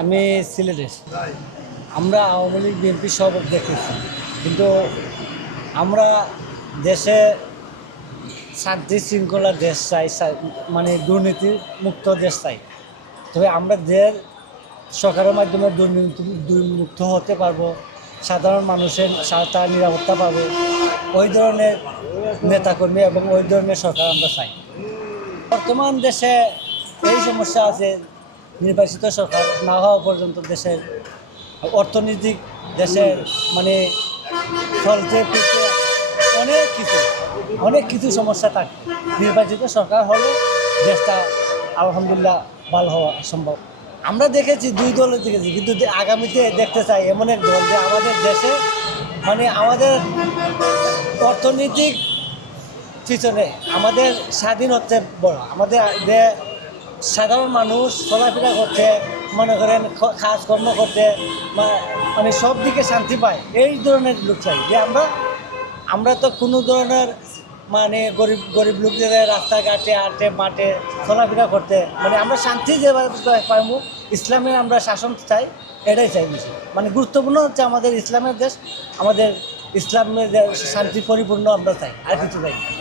আমি সিলেটের আমরা আওয়ামী লীগ, বিএনপি সব দেখেছি। কিন্তু আমরা দেশে শান্তি শৃঙ্খলা দেশ চাই মানে দুর্নীতি মুক্ত দেশ চাই। তবে আমরা যে সরকারের মাধ্যমে দুর্নীতি দুর্মুক্ত হতে পারব, সাধারণ মানুষের সাথে নিরাপত্তা পাবে, ওই ধরনের নেতাকর্মী এবং ওই ধরনের সরকার আমরা চাই। বর্তমান দেশে এই সমস্যা আছে নির্বাচিত সরকার না হওয়া পর্যন্ত দেশের অর্থনৈতিক দেশের মানে ফিরতে অনেক কিছু অনেক কিছু সমস্যা থাকে। নির্বাচিত সরকার হলে দেশটা আলহামদুলিল্লাহ ভালো হওয়া সম্ভব। আমরা দেখেছি, দুই দলে দেখেছি, কিন্তু আগামীতে দেখতে চাই এমন এক দল যে আমাদের দেশে মানে আমাদের অর্থনৈতিক পিছনে আমাদের স্বাধীন হচ্ছে বড়, আমাদের সাধারণ মানুষ চলাফেরা করতে, মনে করেন কাজকর্ম করতে মানে সব দিকে শান্তি পায়। এই ধরনের লোক চাই। যে আমরা আমরা তো কোনো ধরনের মানে গরিব গরিব লোকদের রাস্তাঘাটে, আটে, মাঠে চলাফেরা করতে মানে আমরা শান্তি যেভাবে পাইব ইসলামের আমরা শাসন চাই, এটাই চাই বেশি। মানে গুরুত্বপূর্ণ হচ্ছে আমাদের ইসলামের দেশ, আমাদের ইসলামের শান্তি পরিপূর্ণ আমরা চাই, আর কিছু চাই না।